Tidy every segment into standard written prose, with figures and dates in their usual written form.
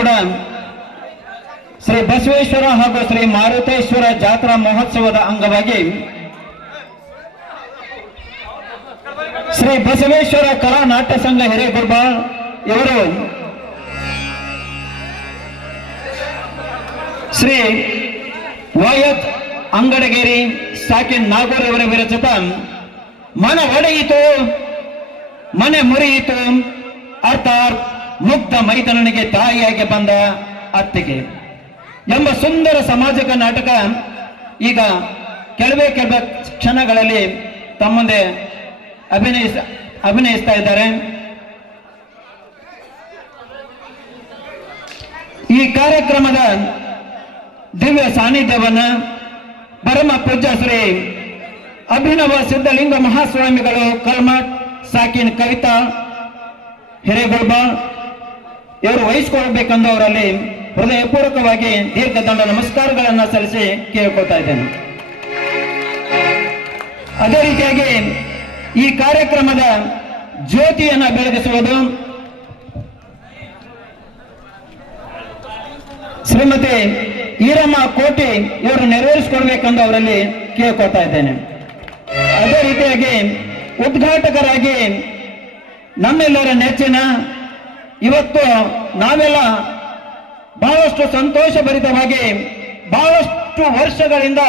ಕೂಡ ಶ್ರೀ ಬಸವೇಶ್ವರ ಹಾಗೂ ಶ್ರೀ ಮಾರುತೇಶ್ವರ ಜಾತ್ರಾ ಮಹೋತ್ಸವದ ಅಂಗವಾಗಿ ಶ್ರೀ ಬಸವೇಶ್ವರ ಕಲಾ ನಾಟ್ಯ ಸಂಘ ಹಿರೇಗುರ್ಬಾಳ್ ಇವರು ಶ್ರೀ ವಾಯತ್ ಅಂಗಡಗೇರಿ ಸಾಕಿನ್ ನಾಗೂರ್ ಅವರ ವಿರಚಿತ ಮನ ಒಡೆಯಿತು ಮನೆ ಮುರಿಯಿತು ಅರ್ಥಾತ್ ಮುಗ್ಧ ಮೈದನನಿಗೆ ತಾಯಿಯಾಗಿ ಬಂದ ಅತ್ತಿಗೆ ಎಂಬ ಸುಂದರ ಸಾಮಾಜಿಕ ನಾಟಕ ಈಗ ಕೆಲವೇ ಕ್ಷಣಗಳಲ್ಲಿ ತಮ್ಮ ಮುಂದೆ ಅಭಿನಯಿಸ್ತಾ ಇದ್ದಾರೆ. ಈ ಕಾರ್ಯಕ್ರಮದ ದಿವ್ಯ ಸಾನ್ನಿಧ್ಯವನ್ನ ಪರಮ ಪೂಜ್ಯ ಶ್ರೀ ಅಭಿನವ ಸಿದ್ಧಲಿಂಗ ಮಹಾಸ್ವಾಮಿಗಳು ಕಲ್ಮಠ್ ಸಾಕಿನ್ ಕವಿತಾ ಹಿರೇಗುರ್ಬಾಳ್ ಇವರು ವಹಿಸಿಕೊಳ್ಬೇಕೆಂದು ಅವರಲ್ಲಿ ಹೃದಯಪೂರ್ವಕವಾಗಿ ದೀರ್ಘದಂಡ ನಮಸ್ಕಾರಗಳನ್ನು ಸಲ್ಲಿಸಿ ಕೇಳ್ಕೊಳ್ತಾ ಇದ್ದೇನೆ. ಅದೇ ರೀತಿಯಾಗಿ ಈ ಕಾರ್ಯಕ್ರಮದ ಜ್ಯೋತಿಯನ್ನು ಬೆಳಗಿಸುವುದು ಶ್ರೀಮತಿ ಈರಮ್ಮ ಕೋಟಿ ಇವರು ನೆರವೇರಿಸಿಕೊಳ್ಬೇಕೆಂದು ಅವರಲ್ಲಿ ಕೇಳ್ಕೊಳ್ತಾ ಇದ್ದೇನೆ. ಅದೇ ರೀತಿಯಾಗಿ ಉದ್ಘಾಟಕರಾಗಿ ನಮ್ಮೆಲ್ಲರ ನೆಚ್ಚಿನ ಇವತ್ತು ನಾವೆಲ್ಲ ಬಹಳಷ್ಟು ಸಂತೋಷಭರಿತವಾಗಿ ಬಹಳಷ್ಟು ವರ್ಷಗಳಿಂದ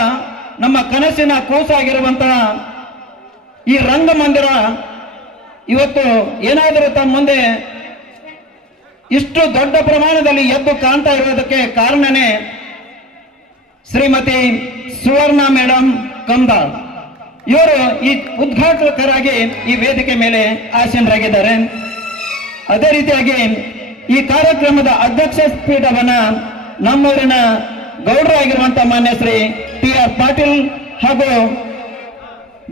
ನಮ್ಮ ಕನಸಿನ ಕೂಸಾಗಿರುವಂತಹ ಈ ರಂಗಮಂದಿರ ಇವತ್ತು ಏನಾದರೂ ತಮ್ಮ ಮುಂದೆ ಇಷ್ಟು ದೊಡ್ಡ ಪ್ರಮಾಣದಲ್ಲಿ ಎದ್ದು ಕಾಣ್ತಾ ಇರುವುದಕ್ಕೆ ಕಾರಣನೇ ಶ್ರೀಮತಿ ಸುವರ್ಣ ಮೇಡಮ್ ಕಮ್ದಾಳ್ ಇವರು ಈ ಉದ್ಘಾಟಕರಾಗಿ ಈ ವೇದಿಕೆ ಮೇಲೆ ಆಸೀನರಾಗಿದ್ದಾರೆ. ಅದೇ ರೀತಿಯಾಗಿ ಈ ಕಾರ್ಯಕ್ರಮದ ಅಧ್ಯಕ್ಷ ಪೀಠವನ್ನ ನಮ್ಮೂರಿನ ಗೌಡರಾಗಿರುವಂತಹ ಮಾನ್ಯ ಶ್ರೀ ಟಿ.ಆರ್. ಪಾಟೀಲ್ ಹಾಗೂ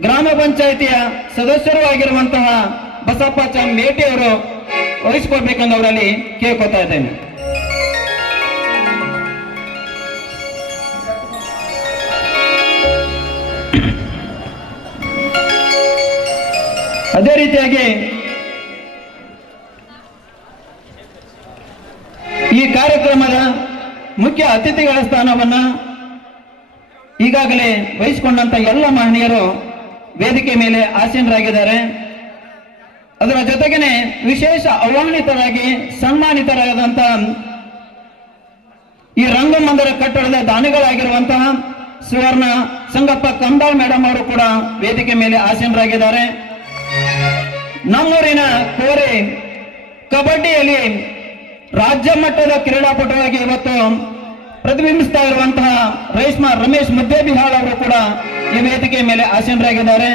ಗ್ರಾಮ ಪಂಚಾಯಿತಿಯ ಸದಸ್ಯರು ಆಗಿರುವಂತಹ ಬಸಪ್ಪ ಮೇಟಿ ಅವರು ವಹಿಸಿಕೊಳ್ಬೇಕೆಂದು ಅವರಲ್ಲಿ ಕೇಳ್ಕೊತಾ ಇದ್ದೇನೆ. ಅದೇ ರೀತಿಯಾಗಿ ಈ ಕಾರ್ಯಕ್ರಮದ ಮುಖ್ಯ ಅತಿಥಿಗಳ ಸ್ಥಾನವನ್ನ ಈಗಾಗಲೇ ವಹಿಸಿಕೊಂಡಂತ ಎಲ್ಲ ಮಹನೀಯರು ವೇದಿಕೆ ಮೇಲೆ ಆಸೀನರಾಗಿದ್ದಾರೆ. ಅದರ ಜೊತೆಗೇನೆ ವಿಶೇಷ ಆಹ್ವಾನಿತರಾಗಿ ಸನ್ಮಾನಿತರಾದಂತಹ ಈ ರಂಗಮಂದಿರ ಕಟ್ಟಡದ ದಾನಿಗಳಾಗಿರುವಂತಹ ಸುವರ್ಣ ಸಂಗಪ್ಪ ಕಂದಾಳ್ ಮೇಡಮ್ ಅವರು ಕೂಡ ವೇದಿಕೆ ಮೇಲೆ ಆಸೀನರಾಗಿದ್ದಾರೆ. ನಮ್ಮೂರಿನ ಕೋರೆ ಕಬಡ್ಡಿಯಲ್ಲಿ ರಾಜ್ಯ ಮಟ್ಟದ ಕ್ರೀಡಾಪಟುವಾಗಿ ಇವತ್ತು ಪ್ರತಿಬಿಂಬಿಸ್ತಾ ಇರುವಂತಹ ರೇಷ್ಮಾ ರಮೇಶ್ ಮುದ್ದೇಬಿಹಾಳ್ ಅವರು ಕೂಡ ಈ ವೇದಿಕೆ ಮೇಲೆ ಆಸೀನರಾಗಿದ್ದಾರೆ.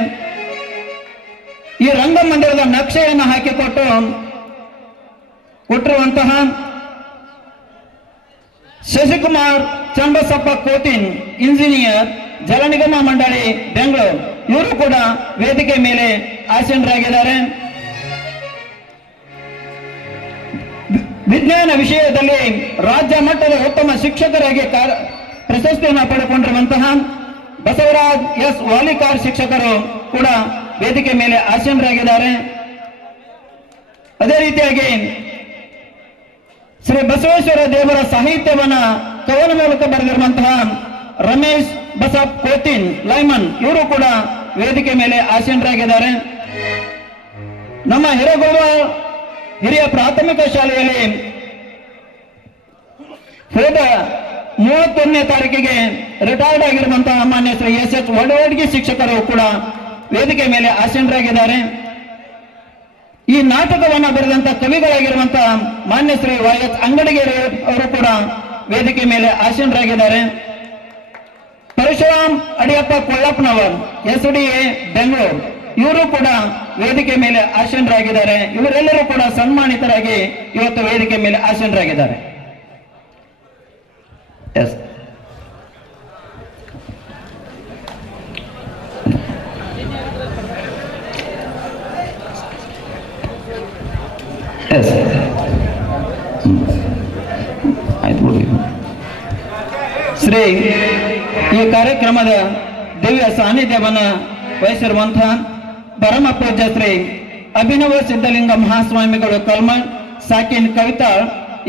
ಈ ರಂಗಮಂದಿರದ ನಕ್ಷೆಯನ್ನು ಕೊಟ್ಟಿರುವಂತಹ ಶಶಿಕುಮಾರ್ ಚಂಬಸಪ್ಪ ಕೋತಿನ್ ಇಂಜಿನಿಯರ್ ಜಲ ನಿಗಮ ಮಂಡಳಿ ಬೆಂಗಳೂರು ಇವರು ಕೂಡ ವೇದಿಕೆ ಮೇಲೆ ಆಸೀನರಾಗಿದ್ದಾರೆ. ವಿಜ್ಞಾನ ವಿಷಯದಲ್ಲಿ ರಾಜ್ಯ ಮಟ್ಟದ ಉತ್ತಮ ಶಿಕ್ಷಕರಾಗಿ ಪ್ರಶಸ್ತಿಯನ್ನು ಪಡೆದುಕೊಂಡಿರುವಂತಹ ಬಸವರಾಜ್ ಎಸ್ ವಾಲಿಕಾರ್ ಶಿಕ್ಷಕರು ಕೂಡ ವೇದಿಕೆ ಮೇಲೆ ಆಸೀನರಾಗಿದ್ದಾರೆ. ಅದೇ ರೀತಿಯಾಗಿ ಶ್ರೀ ಬಸವೇಶ್ವರ ದೇವರ ಸಾಹಿತ್ಯವನ್ನ ಕವನ ಮೂಲಕ ಬರೆದಿರುವಂತಹ ರಮೇಶ್ ಬಸಪ್ ಕೋತಿನ್ ಲೈಮನ್ ಇವರು ಕೂಡ ವೇದಿಕೆ ಮೇಲೆ ಆಸೀನರಾಗಿದ್ದಾರೆ. ನಮ್ಮ ಹಿರಿಯ ಪ್ರಾಥಮಿಕ ಶಾಲೆಯಲ್ಲಿ ಹೋದ 31ನೇ ತಾರೀಕಿಗೆ ರಿಟೈರ್ಡ್ ಆಗಿರುವಂತಹ ಮಾನ್ಯ ಶ್ರೀ ಎಸ್ ವಡವಡ್ಗಿ ಶಿಕ್ಷಕರು ಕೂಡ ವೇದಿಕೆ ಮೇಲೆ ಆಸೀನರಾಗಿದ್ದಾರೆ. ಈ ನಾಟಕವನ್ನು ಬರೆದಂತಹ ಕವಿಗಳಾಗಿರುವಂತಹ ಮಾನ್ಯ ಶ್ರೀ ವಾಯತ್ ಅಂಗಡಿಗೇರಿ ಅವರು ಕೂಡ ವೇದಿಕೆ ಮೇಲೆ ಆಸೀನರಾಗಿದ್ದಾರೆ. ಪರಶುರಾಮ್ ಅಡಿಯಪ್ಪ ಕೊಳ್ಳಪ್ಪನವರ್ SDA ಬೆಂಗಳೂರು ಇವರು ಕೂಡ ವೇದಿಕೆ ಮೇಲೆ ಆಸೀನರಾಗಿದ್ದಾರೆ. ಇವರೆಲ್ಲರೂ ಕೂಡ ಸನ್ಮಾನಿತರಾಗಿ ಇವತ್ತು ವೇದಿಕೆ ಮೇಲೆ ಆಸೀನರಾಗಿದ್ದಾರೆ. ಶ್ರೀ ಈ ಕಾರ್ಯಕ್ರಮದ ದಿವ್ಯ ಸಾನ್ನಿಧ್ಯವನ್ನ ವಹಿಸಿರುವಂತಹ ಪರಮ ಪೂಜ್ಯ ಶ್ರೀ ಅಭಿನವ ಸಿದ್ಧಲಿಂಗ ಮಹಾಸ್ವಾಮಿಗಳು ಕಲ್ಮಠ್ ಸಾಕಿನ್ ಕವಿತಾ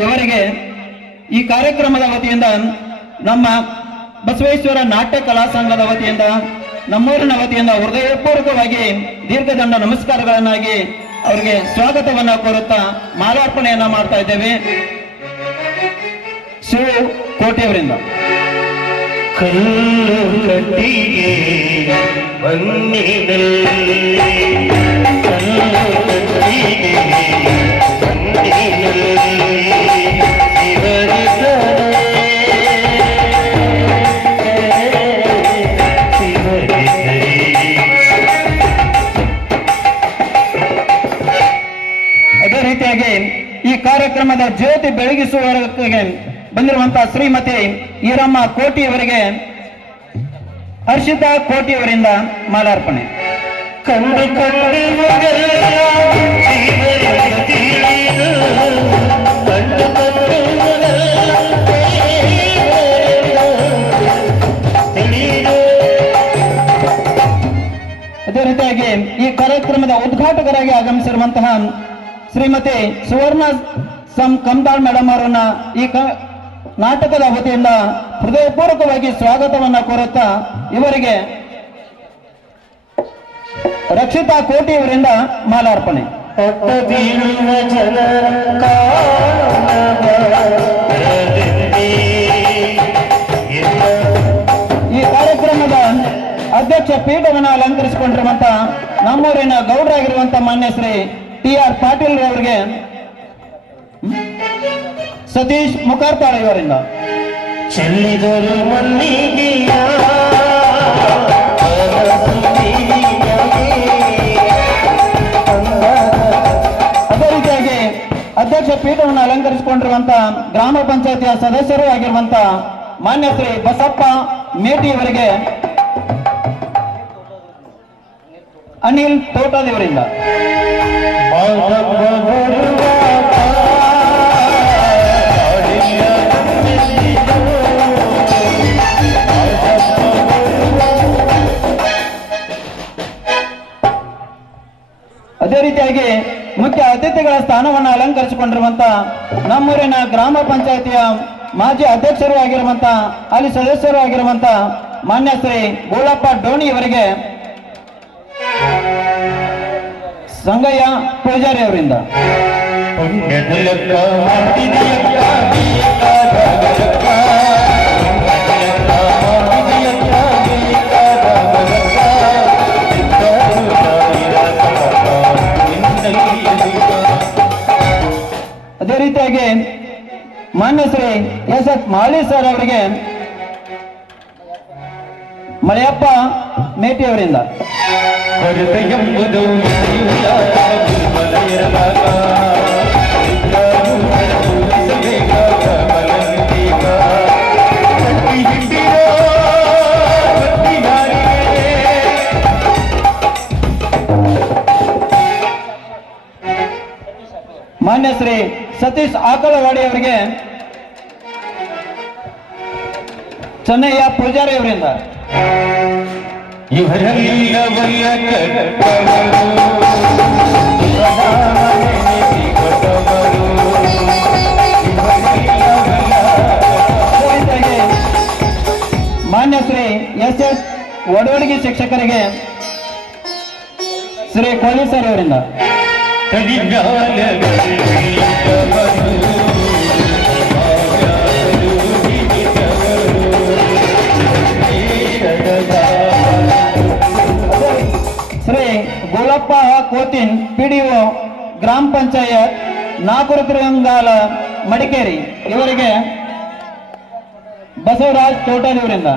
ಇವರಿಗೆ ಈ ಕಾರ್ಯಕ್ರಮದ ವತಿಯಿಂದ ನಮ್ಮ ಬಸವೇಶ್ವರ ನಾಟ್ಯ ಕಲಾ ಸಂಘದ ವತಿಯಿಂದ ನಮ್ಮೂರಿನ ವತಿಯಿಂದ ಹೃದಯಪೂರ್ವಕವಾಗಿ ದೀರ್ಘದಂಡ ನಮಸ್ಕಾರಗಳನ್ನಾಗಿ ಅವರಿಗೆ ಸ್ವಾಗತವನ್ನ ಕೋರುತ್ತಾ ಮಾಲಾರ್ಪಣೆಯನ್ನ ಮಾಡ್ತಾ ಇದ್ದೇವೆ. ಶಿವ ಕೋಟೆಯವರಿಂದ. ಕಲ್ಲು ಕಟ್ಟಿಗೆ ಬಂದಿನಲ್ಲಿ ಕಲ್ಲು ಕಟ್ಟಿಗೆ ಬಂದಿನಲ್ಲಿ ಅದೇ ರೀತಿಯಾಗಿ ಈ ಕಾರ್ಯಕ್ರಮದ ಜ್ಯೋತಿ ಬೆಳಗಿಸುವವರೆಗೆ ಬಂದಿರುವಂತಹ ಶ್ರೀಮತಿ ಈರಮ್ಮ ಕೋಟಿಯವರಿಗೆ ಹರ್ಷಿತಾ ಕೋಟಿಯವರಿಂದ ಮಾಲಾರ್ಪಣೆ. ಕಂಡು ಅದೇ ರೀತಿಯಾಗಿ ಈ ಕಾರ್ಯಕ್ರಮದ ಉದ್ಘಾಟಕರಾಗಿ ಆಗಮಿಸಿರುವಂತಹ ಶ್ರೀಮತಿ ಸುವರ್ಣ ಕಂದಾಳ್ ಮೇಡಮ್ ಅವರನ್ನ ಈ ನಾಟಕದ ವತಿಯಿಂದ ಹೃದಯಪೂರ್ವಕವಾಗಿ ಸ್ವಾಗತವನ್ನ ಕೋರುತ್ತಾ ಇವರಿಗೆ ರಕ್ಷಿತಾ ಕೋಟಿಯವರಿಂದ ಮಾಲಾರ್ಪಣೆ. ಈ ಕಾರ್ಯಕ್ರಮದ ಅಧ್ಯಕ್ಷ ಪೀಠವನ್ನು ಅಲಂಕರಿಸಿಕೊಂಡಿರುವಂತಹ ನಮ್ಮೂರಿನ ಗೌಡರಾಗಿರುವಂತಹ ಮಾನ್ಯ ಶ್ರೀ TR ಪಾಟೀಲ್ ಅವರಿಗೆ ಸತೀಶ್ ಮುಖಾರ್ತಾಳ ಇವರಿಂದ ಚೆಲ್ಲಿದರು ಮಲ್ಲಿಗೆಯ ಅದೇ ರೀತಿಯಾಗಿ ಅಧ್ಯಕ್ಷ ಪೀಠವನ್ನು ಅಲಂಕರಿಸಿಕೊಂಡಿರುವಂತಹ ಗ್ರಾಮ ಪಂಚಾಯತಿಯ ಸದಸ್ಯರು ಆಗಿರುವಂತಹ ಮಾನ್ಯ ಶ್ರೀ ಬಸಪ್ಪ ಮೇಟಿ ಅವರಿಗೆ ಅನಿಲ್ ತೋಟದೇವರಿಂದ ಅದೇ ರೀತಿಯಾಗಿ ಮುಖ್ಯ ಅತಿಥಿಗಳ ಸ್ಥಾನವನ್ನು ಅಲಂಕರಿಸಿಕೊಂಡಿರುವಂತಹ ನಮ್ಮೂರಿನ ಗ್ರಾಮ ಪಂಚಾಯತಿಯ ಮಾಜಿ ಅಧ್ಯಕ್ಷರು ಆಗಿರುವಂತಹ ಅಲ್ಲಿ ಸದಸ್ಯರು ಆಗಿರುವಂತಹ ಮಾನ್ಯ ಶ್ರೀ ಗೋಳಪ್ಪ ಡೋಣಿ ಅವರಿಗೆ ಸಂಗಯ್ಯ ಪೂಜಾರಿ ಅವರಿಂದ ಅದೇ ರೀತಿಯಾಗಿ ಮಾನ್ಯ ಶ್ರೀ SF ಮಾಳಿ ಸರ್ ಅವರಿಗೆ ಮಳೆಯಪ್ಪ ಮೇಟಿ ಅವರಿಂದ ಮಾನ್ಯ ಶ್ರೀ ಸತೀಶ್ ಆಕಳವಾಡಿ ಅವರಿಗೆ ಚೆನ್ನಯ್ಯ ಪೂಜಾರಿ ಅವರಿಂದ ಮಾನ್ಯ ಶ್ರೀ SS ವಡವಡಿಗೆ ಶಿಕ್ಷಕರಿಗೆ ಶ್ರೀ ಕೋಲೀಸರ್ ಅವರಿಂದ ಶ್ರೀ ಗೋಳಪ್ಪ ಕೋತಿನ್ PDO ಗ್ರಾಮ ಪಂಚಾಯತ್ ನಾಕುರತಿರಂಗಾಲ ಮಡಿಕೇರಿ ಇವರಿಗೆ ಬಸವರಾಜ್ ತೋಟದವರಿಂದ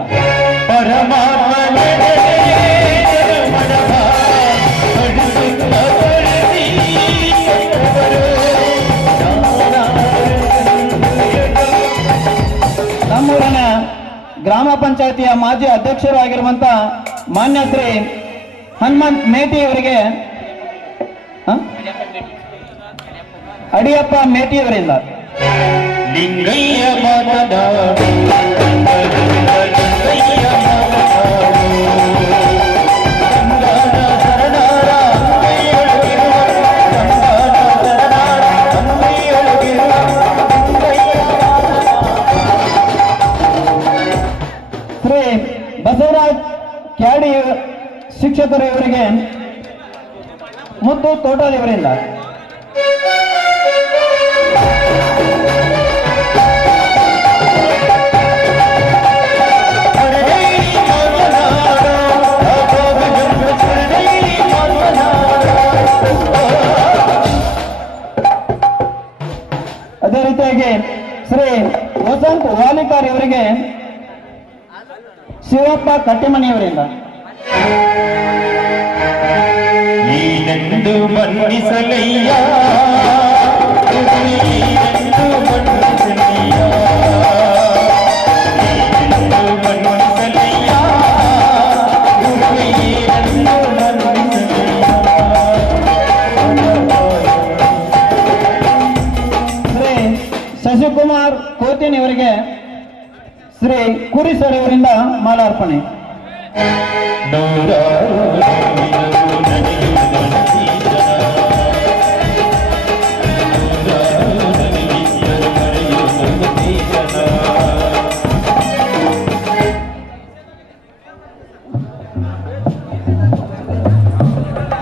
ನಮ್ಮೂರಿನ ಗ್ರಾಮ ಪಂಚಾಯತಿಯ ಮಾಜಿ ಅಧ್ಯಕ್ಷರು ಆಗಿರುವಂತಹ ಮಾನ್ಯ ಶ್ರೀ ಹನುಮಂತ್ ಮೇಟಿ ಅವರಿಗೆ ಅಡಿಯಪ್ಪ ಮೇಟಿ ಅವರಿಂದ ಲಿಂಗಯ್ಯ ಶಿಕ್ಷಕರು ಇವರಿಗೆ ಮುತ್ತು ತೋಟದ ಇವರಿಂದ. ಅದೇ ರೀತಿಯಾಗಿ ಶ್ರೀ ವಸಂತ್ ವಾಲಿಕಾರ್ ಇವರಿಗೆ ಶಿವಪ್ಪ ಕಟ್ಟಿಮನಿಯವರಿಂದ. ಈನೆಂದು ಮನ್ನಿಸಲಯ್ಯ ಈನೆಂದು ಮನ್ನಿಸಲಯ್ಯ ಈನೆಂದು ಮನ್ನಿಸಲಯ್ಯ ಈನೆಂದು ಮನ್ನಿಸಲಯ್ಯ. ಶ್ರೀ ಶಶಿಕುಮಾರ್ ಕೋತಿನ್ ಇವರಿಗೆ ಶ್ರೀ ಕುರಿ ಸರ್ ಇವರಿಂದ ಮಾಲಾರ್ಪಣೆ.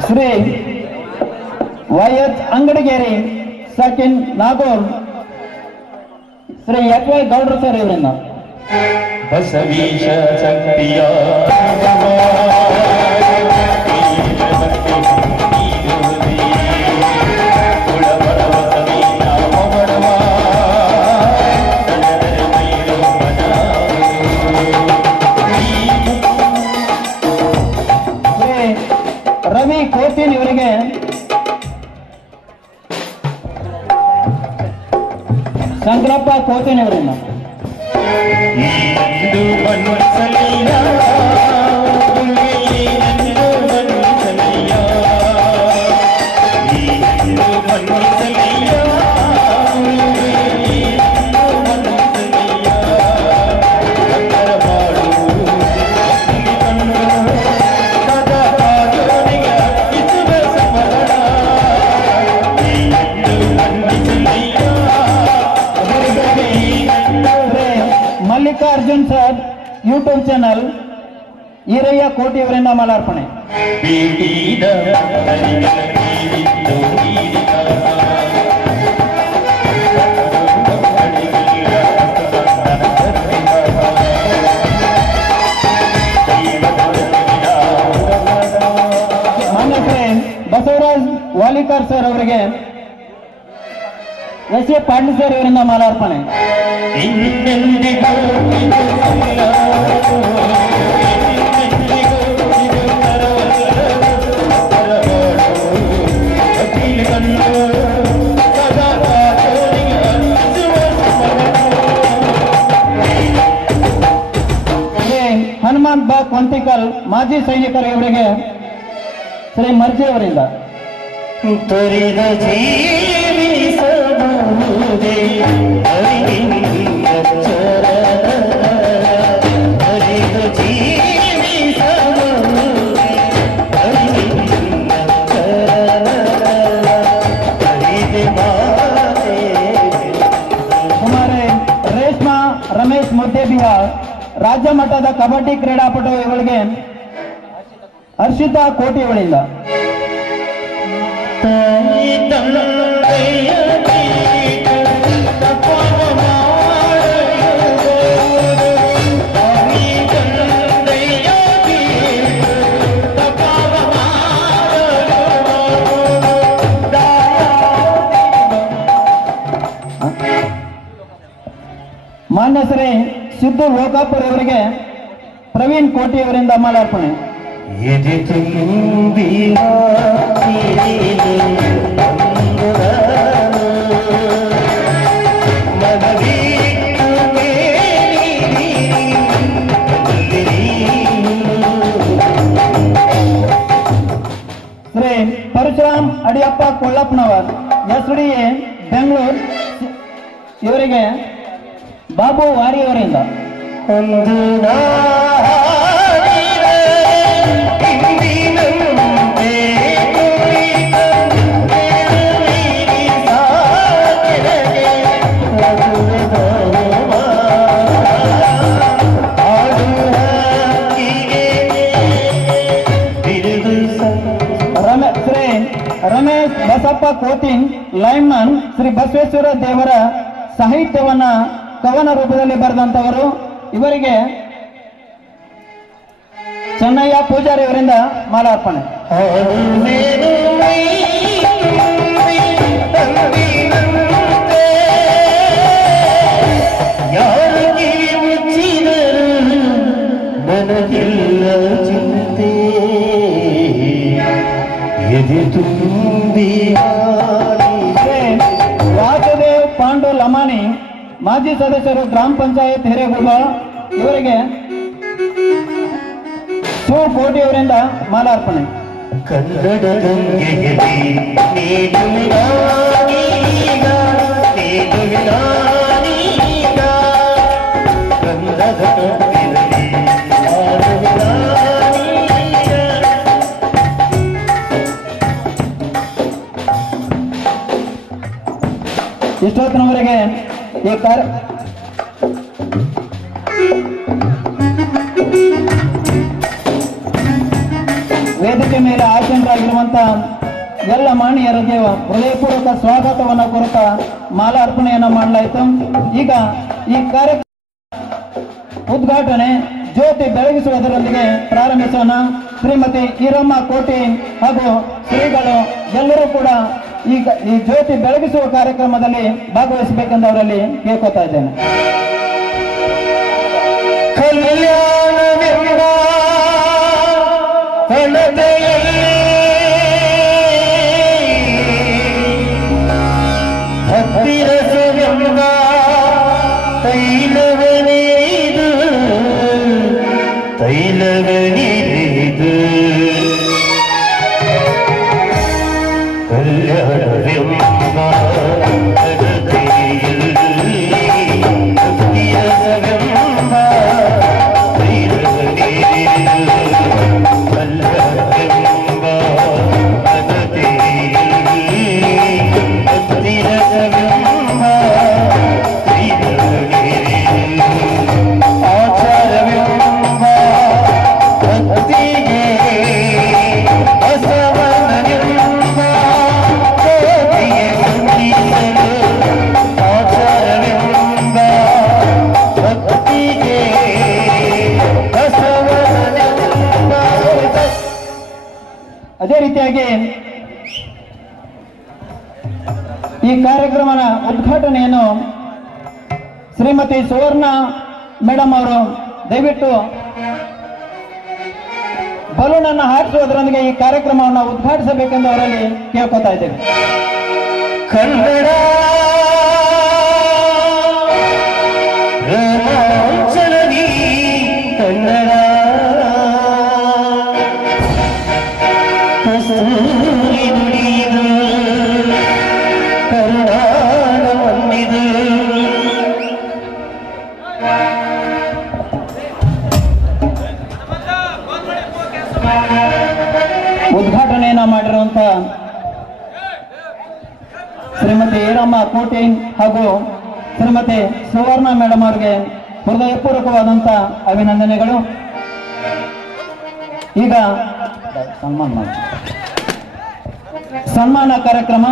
Shri YH Angadigeri second Nagur Shri F Y ಗೌಡ್ರು ಸರ್ ಇವರಿಂದ. ಬಸವೀಶ ಶಕ್ತಿಯ ರವಿ ಕೋತಿನ್ ಇವರಿಗೆ ಶಂಕರಪ್ಪ ಕೋತಿನ್ ಇವರಿಂದ. ಈನೆಂದು ಮನ್ನಿಸಲಯ್ಯ ಈನೆಂದು ಮನ್ನಿಸಲಯ್ಯ ಈನೆಂದು ಮನ್ನಿಸಲಯ್ಯ ಈನೆಂದು ಮನ್ನಿಸಲಯ್ಯ. ಕನ್ನಡ ಮಾಡು ಕಣ್ಣು ಸದಾ ಕಾಯೋನಿಗೆ ಅರ್ಪಿಸುವ ಸಮರಣ ಈನೆಂದು ಮನ್ನಿಸಲಯ್ಯ. Mallikarjun sir YouTube channel Eerayya Koti ಅವರಿಂದ ಮಾಲಾರ್ಪಣೆ. ಬೀಡಿದ ಮಾನ್ಯ ಬಸವರಾಜ್ ವಾಲಿಕಾರ್ ಸರ್ ಅವರಿಗೆ ಎಸ್ ಎ ಪಾಟೀಲ್ ಸರ್ ಇವರಿಂದ ಮಾಲಾರ್ಪಣೆ. ಇನ್ನೆಂದಿಗೂ ಇದು ಇಲ್ಲ, ಇನ್ನೆಂದಿಗೂ ಇದು ಅಖಿಲ ಕಣ್ಣು ಸದಾ ಕಾಯೋನಿಗೆ ಅರ್ಪಿಸುವ ಶ್ರೀ ಹನುಮಂತ್ ಬಾ ಕೊಂತಿಕಲ್ ಮಾಜಿ ಸೈನಿಕರು ಇವರಿಗೆ ಶ್ರೀ ಮರ್ಜಿ ಅವರಿಂದ. ತೊರೆದ ಜೀವಿಸಬಹುದೇ ಅರಿವಿನಿಂದ ಚರಣ ತೊರೆದ ಜೀವಿಸಬಹುದೇ ಅರಿವಿನಿಂದ ಚರಣ ಹರಿದೆ ಮಾತೆ. ಸುಮಾರು ರೇಷ್ಮಾ ರಮೇಶ್ ಮುದ್ದೇಬಿಹಾರ್ ರಾಜ್ಯ ಮಟ್ಟದ ಕಬಡ್ಡಿ ಕ್ರೀಡಾಪಟು ಇವಳಿಗೆ ಹರ್ಷಿತಾ ಕೋಟಿ ಇವಳಿಂದ. ತಾಯಿ ತಂದೆಯ ಪ್ರೀತಿ ತಪವ ಮಾಡಲು ತಾಯಿ ತಂದೆಯ ಪ್ರೀತಿ ತಪವ ಮಾಡಲು ಮಾನ್ಯ ಶ್ರೀ ಸಿದ್ದು ಲೋಕಾಪುರ್ ಇವರಿಗೆ ಪ್ರವೀಣ್ ಕೋಟಿ ಅವರಿಂದ ಮಾಲಾರ್ಪಣೆ. ಎದೆ ತುಂಬಿದ ಸಿರಿಲು ಒಂದು ನಾನು ಮನವಿಟ್ಟು ಮೇಲಿರಿ ಶ್ರೀ ಪರಶುರಾಮ್ ಅಡಿಯಪ್ಪ ಕೊಳ್ಳಪ್ಪನವರ್ ಎಸ್ಡಿಎ ಬೆಂಗಳೂರು ಇವರಿಗೆ ಬಾಬು ವಾರಿ ಅವರಿಂದ. ಒಂದು ಹಿಂದಿನಂತೆ ಆಡು ಹಕ್ಕಿಗೆ ಬಿರು ಕೋಟಿಂಗ್ ಲೈಮ್ಮನ್ ಶ್ರೀ ಬಸವೇಶ್ವರ ದೇವರ ಸಾಹಿತ್ಯವನ್ನ ಕವನ ರೂಪದಲ್ಲಿ ಬರೆದಂತವರು. ಇವರಿಗೆ ಚೆನ್ನಯ್ಯ ಪೂಜಾರಿ ಅವರಿಂದ ಮಾಲಾರ್ಪಣೆ. ನನಗಿಲ್ಲ ಚಿಂತೆ ಎದೆ ತುಂಬಿ ವಾಸುದೇವ್ ಪಾಂಡು ಲಮಾನಿ ಮಾಜಿ ಸದಸ್ಯರು ಗ್ರಾಮ ಪಂಚಾಯತ್ ಹಿರೇಗುಬ್ಬ. ಇವರಿಗೆ ಸು ಕೋಟಿ ಅವರಿಂದ ಮಾಲಾರ್ಪಣೆ. ಕನ್ನಡ ಗಂಗೆಯಲ್ಲಿ ನೀನು ನಾನೀಗ, ನೀನು ನಾನೀಗ, ಕನ್ನಡ ಗಂಗೆಯಲ್ಲಿ ನಾನು ನಾನೀಗ. ಇಷ್ಟೊತ್ತಿನವರೆಗೆ ಈ ವೇದಿಕೆ ಮೇಲೆ ಆಸೀನರಾಗಿರುವಂತಹ ಎಲ್ಲ ಮಾನ್ಯರಿಗೆ ಹೃದಯಪೂರ್ವಕ ಸ್ವಾಗತವನ್ನು ಕೋರುತ್ತಾ ಮಾಲಾರ್ಪಣೆಯನ್ನು ಮಾಡಲಾಯಿತು. ಈಗ ಈ ಕಾರ್ಯಕ್ರಮ ಉದ್ಘಾಟನೆ ಜ್ಯೋತಿ ಬೆಳಗಿಸುವುದರೊಂದಿಗೆ ಪ್ರಾರಂಭಿಸೋಣ. ಶ್ರೀಮತಿ ಈರಮ್ಮ ಕೋಟಿ ಹಾಗೂ ಶ್ರೀಗಳು ಎಲ್ಲರೂ ಕೂಡ ಈಗ ಈ ಜ್ಯೋತಿ ಬೆಳಗಿಸುವ ಕಾರ್ಯಕ್ರಮದಲ್ಲಿ ಭಾಗವಹಿಸಬೇಕೆಂದು ಅವರಲ್ಲಿ ಕೇಳ್ಕೊತಾ ಇದ್ದೇನೆ. ಕಲ್ಯಾಣವೆಂಬ ಹಣತೆಯಲ್ಲಿ ಹತ್ತಿರಸವೆಂಬ ತೈಲವನೇದು, ತೈಲವನೇದು ಕಲ್ಯಾಣವೆಂಬ ಹಣತೆಯಲ್ಲಿ ಹತ್ತಿರಸವೆಂಬ ಅದೇ ರೀತಿಯಾಗಿ ಈ ಕಾರ್ಯಕ್ರಮದ ಉದ್ಘಾಟನೆಯನ್ನು ಶ್ರೀಮತಿ ಸುವರ್ಣ ಮೇಡಮ್ ಅವರು ದಯವಿಟ್ಟು ಬಲೂನ್ ಅನ್ನು ಹಾರಿಸುವುದರೊಂದಿಗೆ ಈ ಕಾರ್ಯಕ್ರಮವನ್ನು ಉದ್ಘಾಟಿಸಬೇಕೆಂದು ಅವರಲ್ಲಿ ಕೇಳ್ಕೊತಾ ಇದ್ದೇವೆ. ಕನ್ನಡ ರೋಮಾಂಚನದಿ ಕನ್ನಡ ಕಸ್ತೂರಿ ನುಡಿದು ಕರುಣಾಳ ಮಣ್ಣಿದು ಉದ್ಘಾಟನೆಯನ್ನ ಮಾಡಿರುವಂತ ಶ್ರೀಮತಿ ಈರಮ್ಮ ಕೋಟಿ ಹಾಗೂ ಶ್ರೀಮತಿ ಸುವರ್ಣ ಮೇಡಮ್ ಅವರಿಗೆ ಹೃದಯಪೂರ್ವಕವಾದಂತ ಅಭಿನಂದನೆಗಳು. ಈಗ ಸನ್ಮಾನ ಕಾರ್ಯಕ್ರಮ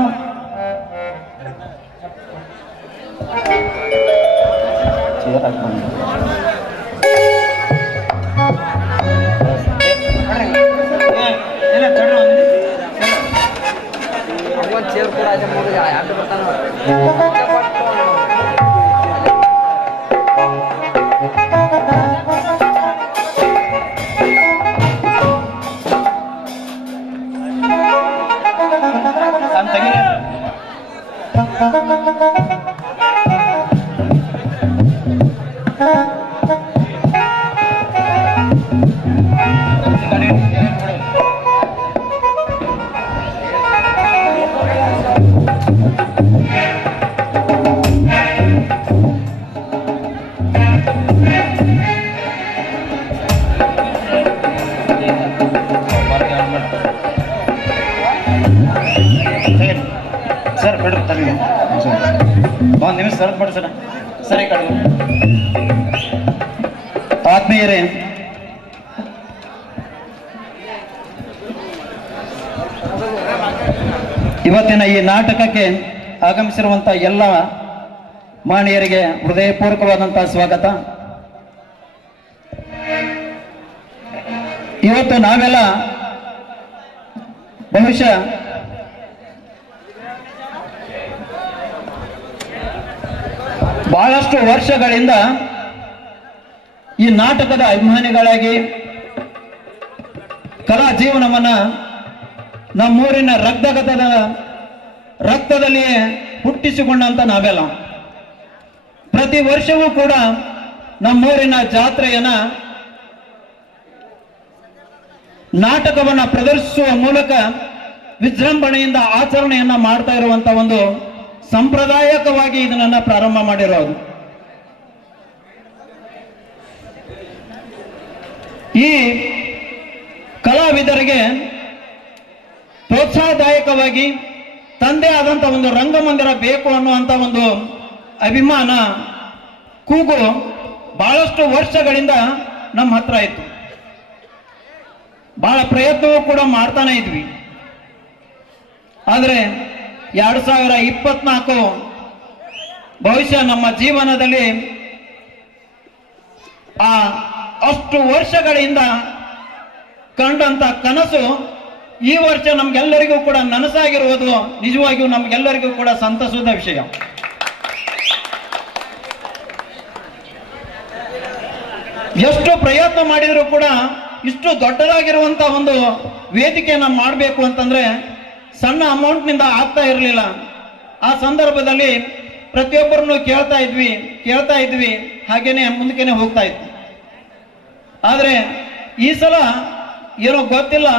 ಸರ್ ಬಿಡ್ರಿ ತರಲಿ ಒಂದು ನಿಮಿಷ ಸರ್ ಬಿಡಿ ಸರ್ ಸರಿ ಕಡೆ ಆತ್ಮೀಯರೇ, ಇವತ್ತಿನ ಈ ನಾಟಕಕ್ಕೆ ಆಗಮಿಸಿರುವಂತಹ ಎಲ್ಲ ಮಾನ್ಯರಿಗೆ ಹೃದಯಪೂರ್ವಕವಾದಂತಹ ಸ್ವಾಗತ. ಇವತ್ತು ನಾವೆಲ್ಲ ಬಹುಶಃ ಬಹಳಷ್ಟು ವರ್ಷಗಳಿಂದ ಈ ನಾಟಕದ ಅಭಿಮಾನಿಗಳಾಗಿ ಕಲಾ ಜೀವನವನ್ನ ನಮ್ಮೂರಿನ ರಕ್ತದಲ್ಲಿಯೇ ಹುಟ್ಟಿಸಿಕೊಂಡಂತ ನಾವೆಲ್ಲ ಪ್ರತಿ ವರ್ಷವೂ ಕೂಡ ನಮ್ಮೂರಿನ ಜಾತ್ರೆಯನ್ನ ನಾಟಕವನ್ನ ಪ್ರದರ್ಶಿಸುವ ಮೂಲಕ ವಿಜೃಂಭಣೆಯಿಂದ ಆಚರಣೆಯನ್ನ ಮಾಡ್ತಾ ಇರುವಂತ ಒಂದು ಸಂಪ್ರದಾಯಕವಾಗಿ ಇದನ್ನ ಪ್ರಾರಂಭ ಮಾಡಿರೋದು. ಈ ಕಲಾವಿದರಿಗೆ ಪ್ರೋತ್ಸಾಹದಾಯಕವಾಗಿ ತಂದೆ ಆದಂತ ಒಂದು ರಂಗಮಂದಿರ ಬೇಕು ಅನ್ನುವಂತ ಒಂದು ಅಭಿಮಾನ ಕೂಗು ಬಹಳಷ್ಟು ವರ್ಷಗಳಿಂದ ನಮ್ಮ ಹತ್ರ ಇತ್ತು. ಬಹಳ ಪ್ರಯತ್ನವೂ ಕೂಡ ಮಾಡ್ತಾನೆ ಇದ್ವಿ. ಆದ್ರೆ 2024 ಬಹುಶಃ ನಮ್ಮ ಜೀವನದಲ್ಲಿ ಅಷ್ಟು ವರ್ಷಗಳಿಂದ ಕಂಡಂತ ಕನಸು ಈ ವರ್ಷ ನಮ್ಗೆಲ್ಲರಿಗೂ ಕೂಡ ನನಸಾಗಿರುವುದು ನಿಜವಾಗಿಯೂ ನಮ್ಗೆಲ್ಲರಿಗೂ ಕೂಡ ಸಂತಸದ ವಿಷಯ. ಎಷ್ಟು ಪ್ರಯತ್ನ ಮಾಡಿದ್ರು ಕೂಡ ಇಷ್ಟು ದೊಡ್ಡದಾಗಿರುವಂತ ಒಂದು ವೇದಿಕೆಯನ್ನ ಮಾಡಬೇಕು ಅಂತಂದ್ರೆ ಸಣ್ಣ ಅಮೌಂಟ್ ನಿಂದ ಆಗ್ತಾ ಇರಲಿಲ್ಲ. ಆ ಸಂದರ್ಭದಲ್ಲಿ ಪ್ರತಿಯೊಬ್ಬರನ್ನು ಕೇಳ್ತಾ ಇದ್ವಿ, ಹಾಗೇನೆ ಮುಂದಕ್ಕೆ ಹೋಗ್ತಾ ಇದ್ವಿ. ಆದ್ರೆ ಈ ಸಲ ಏನೋ ಗೊತ್ತಿಲ್ಲ,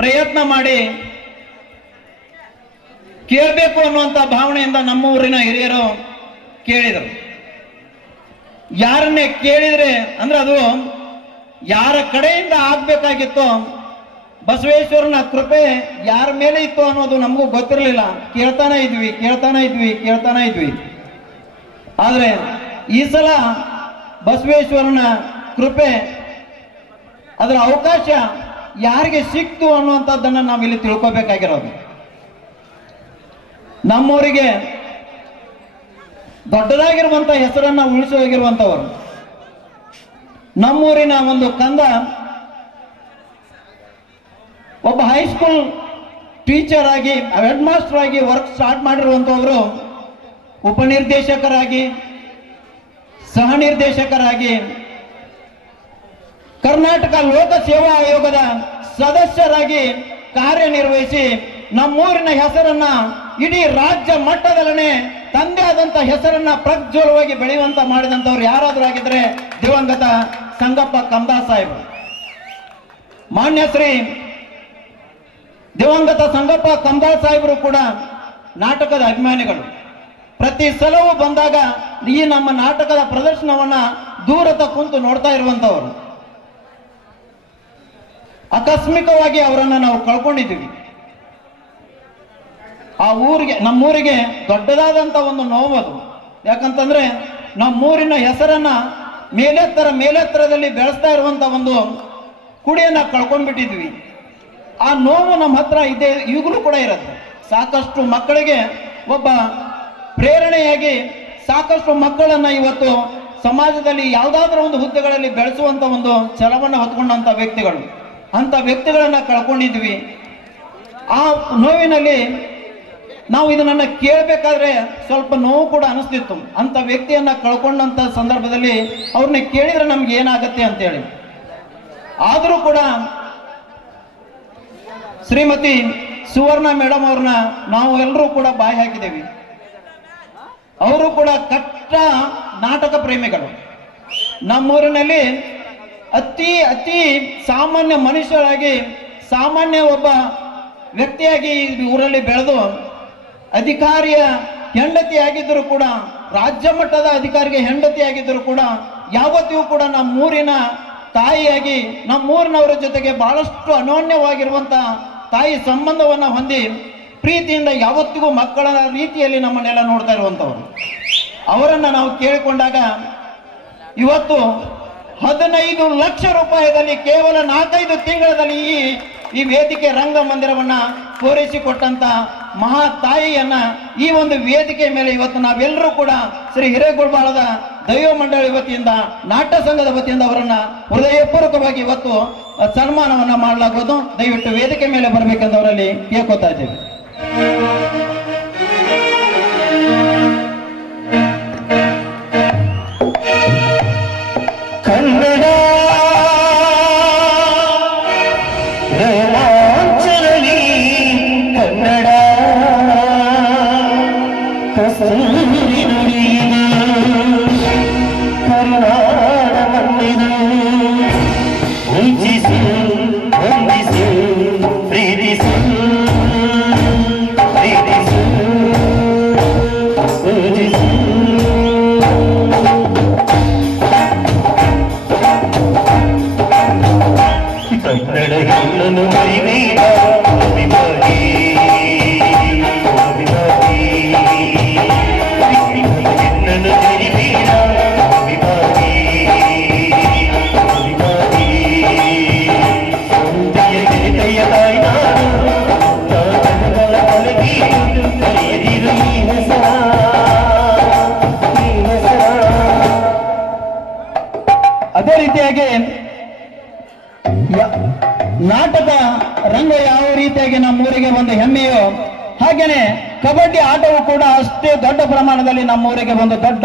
ಪ್ರಯತ್ನ ಮಾಡಿ ಕೇಳಬೇಕು ಅನ್ನುವಂತ ಭಾವನೆಯಿಂದ ನಮ್ಮ ಊರಿನ ಹಿರಿಯರು ಕೇಳಿದರು. ಯಾರನ್ನೇ ಕೇಳಿದ್ರೆ ಅಂದ್ರೆ ಅದು ಯಾರ ಕಡೆಯಿಂದ ಆಗ್ಬೇಕಾಗಿತ್ತು, ಬಸವೇಶ್ವರನ ಕೃಪೆ ಯಾರ ಮೇಲೆ ಇತ್ತು ಅನ್ನೋದು ನಮಗೂ ಗೊತ್ತಿರಲಿಲ್ಲ. ಕೇಳ್ತಾನೆ ಇದ್ವಿ. ಆದ್ರೆ ಈ ಸಲ ಬಸವೇಶ್ವರನ ಕೃಪೆ, ಅದರ ಅವಕಾಶ ಯಾರಿಗೆ ಸಿಕ್ತು ಅನ್ನುವಂಥದ್ದನ್ನ ನಾವಿಲ್ಲಿ ತಿಳ್ಕೋಬೇಕಾಗಿರೋದು. ನಮ್ಮೂರಿಗೆ ದೊಡ್ಡದಾಗಿರುವಂತ ಹೆಸರನ್ನ ಉಳಿಸಿ ಹೋಗಿರುವಂತವರು, ನಮ್ಮೂರಿನ ಒಂದು ಕಂದ, ಒಬ್ಬ ಹೈಸ್ಕೂಲ್ ಟೀಚರ್ ಆಗಿ ಹೆಡ್ ಮಾಸ್ಟರ್ ಆಗಿ ವರ್ಕ್ ಸ್ಟಾರ್ಟ್ ಮಾಡಿರುವಂತವರು ಉಪನಿರ್ದೇಶಕರಾಗಿ, ಸಹ ನಿರ್ದೇಶಕರಾಗಿ, ಕರ್ನಾಟಕ ಲೋಕ ಸೇವಾ ಆಯೋಗದ ಸದಸ್ಯರಾಗಿ ಕಾರ್ಯನಿರ್ವಹಿಸಿ ನಮ್ಮೂರಿನ ಹೆಸರನ್ನ ಇಡೀ ರಾಜ್ಯ ಮಟ್ಟದಲ್ಲೇ ತಂದೆ ಆದಂತ ಹೆಸರನ್ನ ಪ್ರಜ್ವಲವಾಗಿ ಬೆಳೆಯುವಂತ ಮಾಡಿದಂತವ್ರು ಯಾರಾದ್ರೂ ಆಗಿದ್ರೆ ದಿವಂಗತ ಸಂಗಪ್ಪ ಕಮದಾಸ್ ಸಾಹೇಬರು. ಮಾನ್ಯ ಶ್ರೀ ದಿವಂಗತ ಸಂಗಪ್ಪ ಕಮದಾಸ್ ಸಾಹೇಬರು ಕೂಡ ನಾಟಕದ ಅಭಿಮಾನಿಗಳು. ಪ್ರತಿ ಸಲವೂ ಬಂದಾಗ ಈ ನಮ್ಮ ನಾಟಕದ ಪ್ರದರ್ಶನವನ್ನ ದೂರದ ಕುಂತು ನೋಡ್ತಾ ಇರುವಂತವರು. ಆಕಸ್ಮಿಕವಾಗಿ ಅವರನ್ನ ನಾವು ಕಳ್ಕೊಂಡಿದ್ದೀವಿ. ಆ ಊರಿಗೆ, ನಮ್ಮೂರಿಗೆ ದೊಡ್ಡದಾದಂತ ಒಂದು ನೋವದು. ಯಾಕಂತಂದ್ರೆ ನಮ್ಮೂರಿನ ಹೆಸರನ್ನ ಮೇಲೆತ್ತರದಲ್ಲಿ ಬೆಳೆಸ್ತಾ ಇರುವಂತ ಒಂದು ಕುಡಿಯನ್ನ ಕಳ್ಕೊಂಡ್ಬಿಟ್ಟಿದ್ವಿ. ಆ ನೋವು ನಮ್ಮ ಹತ್ರ ಇದೆ, ಈಗಲೂ ಕೂಡ ಇರುತ್ತೆ. ಸಾಕಷ್ಟು ಮಕ್ಕಳಿಗೆ ಒಬ್ಬ ಪ್ರೇರಣೆಯಾಗಿ ಸಾಕಷ್ಟು ಮಕ್ಕಳನ್ನ ಇವತ್ತು ಸಮಾಜದಲ್ಲಿ ಯಾವುದಾದ್ರೂ ಒಂದು ಹುದ್ದೆಗಳಲ್ಲಿ ಬೆಳೆಸುವಂತ ಒಂದು ಛಲವನ್ನು ಹೊತ್ಕೊಂಡಂತ ವ್ಯಕ್ತಿಗಳು, ಅಂತ ವ್ಯಕ್ತಿಗಳನ್ನ ಕಳ್ಕೊಂಡಿದ್ವಿ. ಆ ನೋವಿನಲ್ಲಿ ನಾವು ಇದನ್ನ ಕೇಳಬೇಕಾದ್ರೆ ಸ್ವಲ್ಪ ನೋವು ಕೂಡ ಅನಿಸ್ತಿತ್ತು. ಅಂತ ವ್ಯಕ್ತಿಯನ್ನ ಕಳ್ಕೊಂಡಂತ ಸಂದರ್ಭದಲ್ಲಿ ಅವ್ರನ್ನ ಕೇಳಿದ್ರೆ ನಮ್ಗೆ ಏನಾಗತ್ತೆ ಅಂತೇಳಿ. ಆದರೂ ಕೂಡ ಶ್ರೀಮತಿ ಸುವರ್ಣ ಮೇಡಮ್ ಅವ್ರನ್ನ ನಾವು ಎಲ್ಲರೂ ಕೂಡ ಬಾಯಿ ಹಾಕಿದ್ದೇವೆ. ಅವರು ಕೂಡ ಕಟ್ಟ ನಾಟಕ ಪ್ರೇಮಿಗಳು. ನಮ್ಮೂರಿನಲ್ಲಿ ಅತಿ ಸಾಮಾನ್ಯ ಮನುಷ್ಯರಾಗಿ, ಸಾಮಾನ್ಯ ಒಬ್ಬ ವ್ಯಕ್ತಿಯಾಗಿ ಊರಲ್ಲಿ ಬೆಳೆದು ಅಧಿಕಾರಿಯ ಹೆಂಡತಿ ಆಗಿದ್ದರೂ ಕೂಡ, ರಾಜ್ಯ ಮಟ್ಟದ ಅಧಿಕಾರಿಗೆ ಹೆಂಡತಿ ಆಗಿದ್ದರೂ ಕೂಡ ಯಾವತ್ತಿಗೂ ಕೂಡ ನಮ್ಮೂರಿನ ತಾಯಿಯಾಗಿ ನಮ್ಮೂರಿನವರ ಜೊತೆಗೆ ಬಹಳಷ್ಟು ಅನೋನ್ಯವಾಗಿರುವಂತ ತಾಯಿ ಸಂಬಂಧವನ್ನ ಹೊಂದಿ ಪ್ರೀತಿಯಿಂದ ಯಾವತ್ತಿಗೂ ಮಕ್ಕಳ ರೀತಿಯಲ್ಲಿ ನಮ್ಮನ್ನೆಲ್ಲ ನೋಡ್ತಾ ಇರುವಂತವರು. ಅವರನ್ನ ನಾವು ಕೇಳಿಕೊಂಡಾಗ ಇವತ್ತು 15 ಲಕ್ಷ ರೂಪಾಯಿದಲ್ಲಿ ಕೇವಲ 4-5 ತಿಂಗಳಲ್ಲಿ ಈ ವೇದಿಕೆ ರಂಗಮಂದಿರವನ್ನ ಪೂರೈಸಿಕೊಟ್ಟಂತ ಮಹಾ ತಾಯಿಯನ್ನ ಈ ಒಂದು ವೇದಿಕೆ ಮೇಲೆ ಇವತ್ತು ನಾವೆಲ್ಲರೂ ಕೂಡ ಶ್ರೀ ಹಿರೇಗುಡ್ಬಾಳದ ದೈವ ಮಂಡಳಿ ವತಿಯಿಂದ ನಾಟ್ಯ ಸಂಘದ ವತಿಯಿಂದ ಅವರನ್ನ ಹೃದಯಪೂರ್ವಕವಾಗಿ ಇವತ್ತು ಸನ್ಮಾನವನ್ನ ಮಾಡಲಾಗುವುದು. ದಯವಿಟ್ಟು ವೇದಿಕೆ ಮೇಲೆ ಬರಬೇಕೆಂದು ಅವರಲ್ಲಿ ಕೇಳ್ಕೊತಾ ಇದ್ದೇವೆ. ಕನ್ನಡ ರೋಮಾಂಚನವಿ ಕನ್ನಡ ಕಸ್ತೂರಿ ನುಡಿಯಿದು ಕರುನಾಡ ಮಣ್ಣಿದು ವಂಚಿಸು ವಂದಿಸು ಪ್ರೀತಿಸು ಪ್ರೀತಿಸು ಪೂಜಿಸು ಕನ್ನಡ ಹೆಣ್ಣನ್ನು ಮರಿಬೇಡ ಅಭಿಮಾನಿ ಅಭಿಮಾನಿ ಹೆಣ್ಣನ್ನು ಮರಿಬೇಡ ಅಭಿಮಾನಿ ಅಭಿಮಾನಿ ಒಂದೆಯ ಗೆಳೆಯ ತಾಯಿ ನಾನು ಕನ್ನಡಗಳ ಕಲಗೀರು ಕರೆಯದಿರು ಈ ಹೆಸರ ಈ ಹೆಸರ. ಅದೇ ರೀತಿಯಾಗಿ ನಾಟಕ ರಂಗ ಯಾವ ರೀತಿಯಾಗಿ ನಮ್ಮೂರಿಗೆ ಒಂದು ಹೆಮ್ಮೆಯೋ ಹಾಗೇನೆ ಕಬಡ್ಡಿ ಆಟವು ಕೂಡ ಅಷ್ಟೇ ದೊಡ್ಡ ಪ್ರಮಾಣದಲ್ಲಿ ನಮ್ಮೂರಿಗೆ ಒಂದು ದೊಡ್ಡ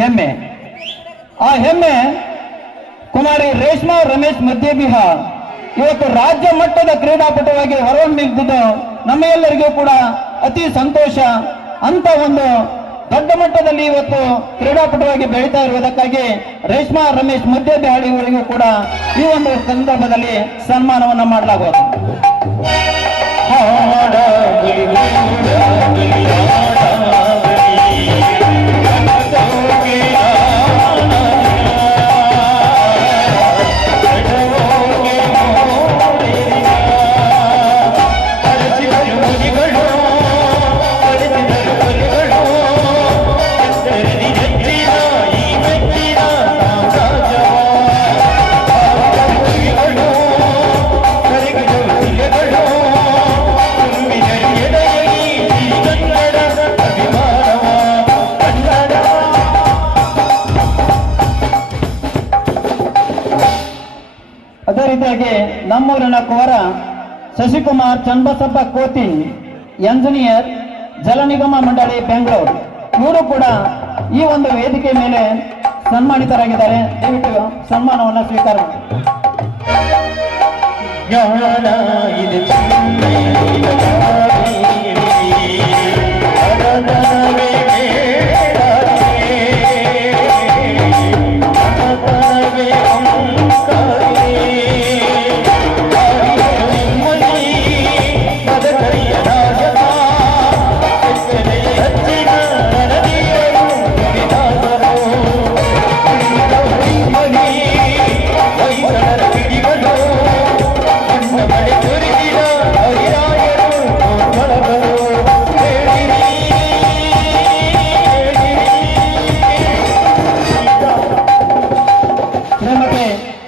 ಹೆಮ್ಮೆ. ಆ ಹೆಮ್ಮೆ ಕುಮಾರಿ ರೇಷ್ಮಾ ರಮೇಶ್ ಮಧ್ಯಬಿಹಾರ್ ಇವತ್ತು ರಾಜ್ಯ ಮಟ್ಟದ ಕ್ರೀಡಾಪಟುವಾಗಿ ಹೊರಹೊಮ್ಮಿದ್ದು ನಮ್ಮ ಎಲ್ಲರಿಗೂ ಕೂಡ ಅತಿ ಸಂತೋಷ. ಅಂತ ಒಂದು ದೊಡ್ಡ ಮಟ್ಟದಲ್ಲಿ ಇವತ್ತು ಕ್ರೀಡಾಪಟುವಾಗಿ ಬೆಳೀತಾ ಇರುವುದಕ್ಕಾಗಿ ರೇಷ್ಮಾ ರಮೇಶ್ ಮಧ್ಯಬಿಹಾಳಿ ಇವರಿಗೂ ಕೂಡ ಈ ಒಂದು ಸಂದರ್ಭದಲ್ಲಿ ಸನ್ಮಾನವನ್ನ ಮಾಡಲಾಗುವುದು. ಅದೇ ರೀತಿಯಾಗಿ ನಮ್ಮೂರಿನ ಕುವರ ಶಶಿಕುಮಾರ್ ಚನ್ನಬಸಪ್ಪ ಕೋತಿ ಎಂಜಿನಿಯರ್ ಜಲ ನಿಗಮ ಮಂಡಳಿ ಬೆಂಗಳೂರು ಇವರು ಕೂಡ ಈ ಒಂದು ವೇದಿಕೆ ಮೇಲೆ ಸನ್ಮಾನಿತರಾಗಿದ್ದಾರೆ. ದಯವಿಟ್ಟು ಸನ್ಮಾನವನ್ನು ಸ್ವೀಕಾರ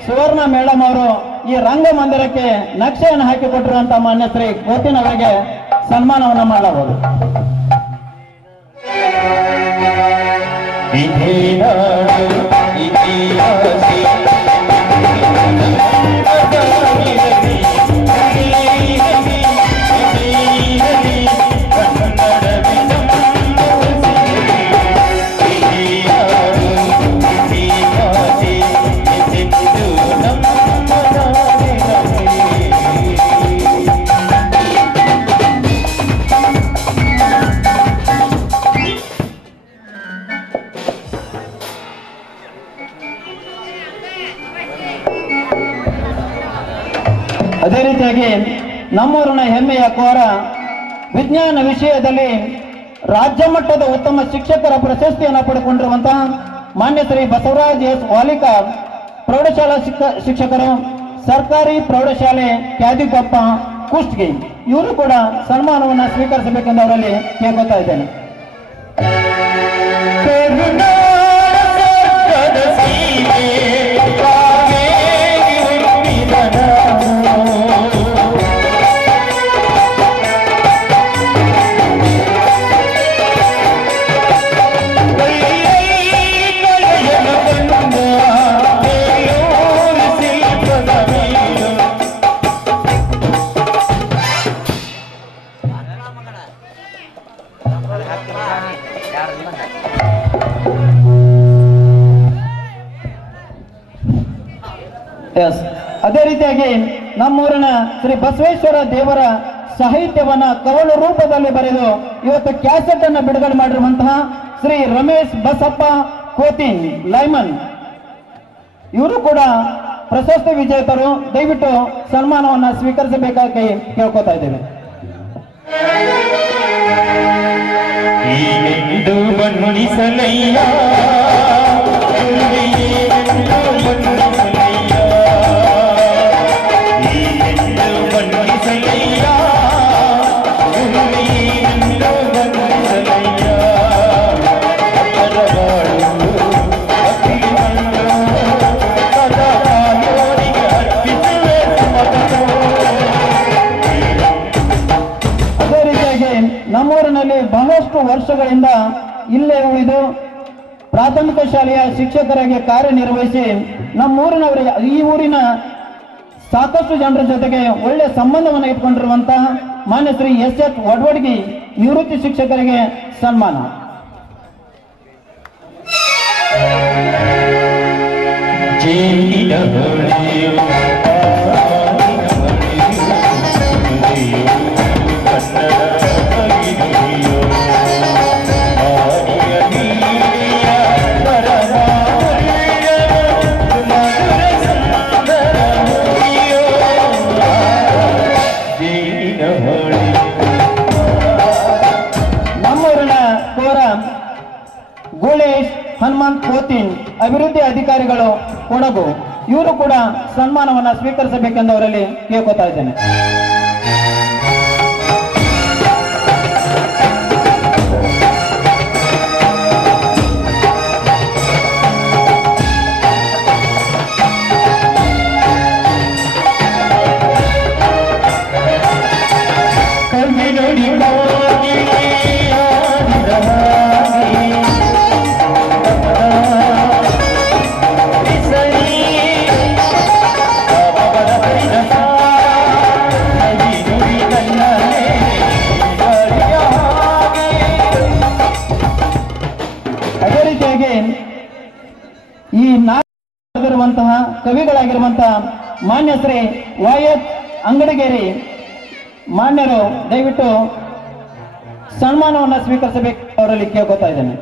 ಸುವರ್ಣ ಮೇಡಮ್ ಅವರು ಈ ರಂಗಮಂದಿರಕ್ಕೆ ನಕ್ಷೆಯನ್ನು ಹಾಕಿಕೊಟ್ಟಿರುವಂತಹ ಮಾನ್ಯ ಶ್ರೀ ಕೋತಿನವರಿಗೆ ಸನ್ಮಾನವನ್ನು ಮಾಡಲಾಗುವುದು. ಅದೇ ರೀತಿಯಾಗಿ ನಮ್ಮೂರಿನ ಹೆಮ್ಮೆಯ ಕೋರ ವಿಜ್ಞಾನ ವಿಷಯದಲ್ಲಿ ರಾಜ್ಯ ಮಟ್ಟದ ಉತ್ತಮ ಶಿಕ್ಷಕರ ಪ್ರಶಸ್ತಿಯನ್ನು ಪಡೆದುಕೊಂಡಿರುವಂತಹ ಮಾನ್ಯ ಶ್ರೀ ಬಸವರಾಜ್ ಎಸ್ ವಾಲಿಕಾರ್ ಪ್ರೌಢಶಾಲಾ ಶಿಕ್ಷಕರು ಸರ್ಕಾರಿ ಪ್ರೌಢಶಾಲೆ ಕ್ಯಾದಿಗೊಪ್ಪ ಕುಷ್ಟಗಿ ಇವರು ಕೂಡ ಸನ್ಮಾನವನ್ನು ಸ್ವೀಕರಿಸಬೇಕೆಂದು ಅವರಲ್ಲಿ ಕೇಳ್ಕೊತಾ ಇದ್ದೇನೆ. ಎಸ್, ಅದೇ ರೀತಿಯಾಗಿ ನಮ್ಮೂರಿನ ಶ್ರೀ ಬಸವೇಶ್ವರ ದೇವರ ಸಾಹಿತ್ಯವನ್ನ ಕವಲು ರೂಪದಲ್ಲಿ ಬರೆದು ಇವತ್ತು ಕ್ಯಾಸೆಟ್ ಅನ್ನು ಬಿಡುಗಡೆ ಮಾಡಿರುವಂತಹ ಶ್ರೀ ರಮೇಶ್ ಬಸಪ್ಪ ಕೋತಿನ್ ಲೈಮನ್ ಇವರು ಕೂಡ ಪ್ರಶಸ್ತಿ ವಿಜೇತರು. ದಯವಿಟ್ಟು ಸನ್ಮಾನವನ್ನು ಸ್ವೀಕರಿಸಬೇಕಾಗಿ ಕೇಳ್ಕೊತಾ ಇದ್ದೇವೆ. ನಮ್ಮೂರಿನಲ್ಲಿ ಬಹಳಷ್ಟು ವರ್ಷಗಳಿಂದ ಇಲ್ಲೇ ಉಳಿದು ಪ್ರಾಥಮಿಕ ಶಾಲೆಯ ಶಿಕ್ಷಕರಾಗಿ ಕಾರ್ಯನಿರ್ವಹಿಸಿ ನಮ್ಮೂರಿನವರಿಗೆ ಈ ಊರಿನ ಸಾಕಷ್ಟು ಜನರ ಜೊತೆಗೆ ಒಳ್ಳೆ ಸಂಬಂಧವನ್ನು ಇಟ್ಕೊಂಡಿರುವಂತಹ ಮಾನ್ಯ ಶ್ರೀ ಎಸ್ ವಡ್ವಡ್ಗಿ ನಿವೃತ್ತಿ ಶಿಕ್ಷಕರಿಗೆ ಸನ್ಮಾನ. ನಮ್ಮೂರಿನ ಕೋರ ಗೋಳೇಶ್ ಹನುಮಂತ್ ಕೋತಿನ್ ಅಭಿವೃದ್ಧಿ ಅಧಿಕಾರಿಗಳು ಕೊಡಗು ಇವರು ಕೂಡ ಸನ್ಮಾನವನ್ನು ಸ್ವೀಕರಿಸಬೇಕೆಂದು ಅವರಲ್ಲಿ ಕೇಳ್ಕೊತಾ ಇದ್ದೇನೆ. ಅದೇ ರೀತಿಯಾಗಿ ಈ ನಾಡಿರುವಂತಹ ಕವಿಗಳಾಗಿರುವಂತಹ ಮಾನ್ಯ ಶ್ರೀ ವಾಯತ್ ಅಂಗಡಿಗೇರಿ ಮಾನ್ಯರು ದಯವಿಟ್ಟು ಸನ್ಮಾನವನ್ನು ಸ್ವೀಕರಿಸಬೇಕು ಅವರಲ್ಲಿ ಕೇಳ್ಕೊತಾ ಇದ್ದೇನೆ.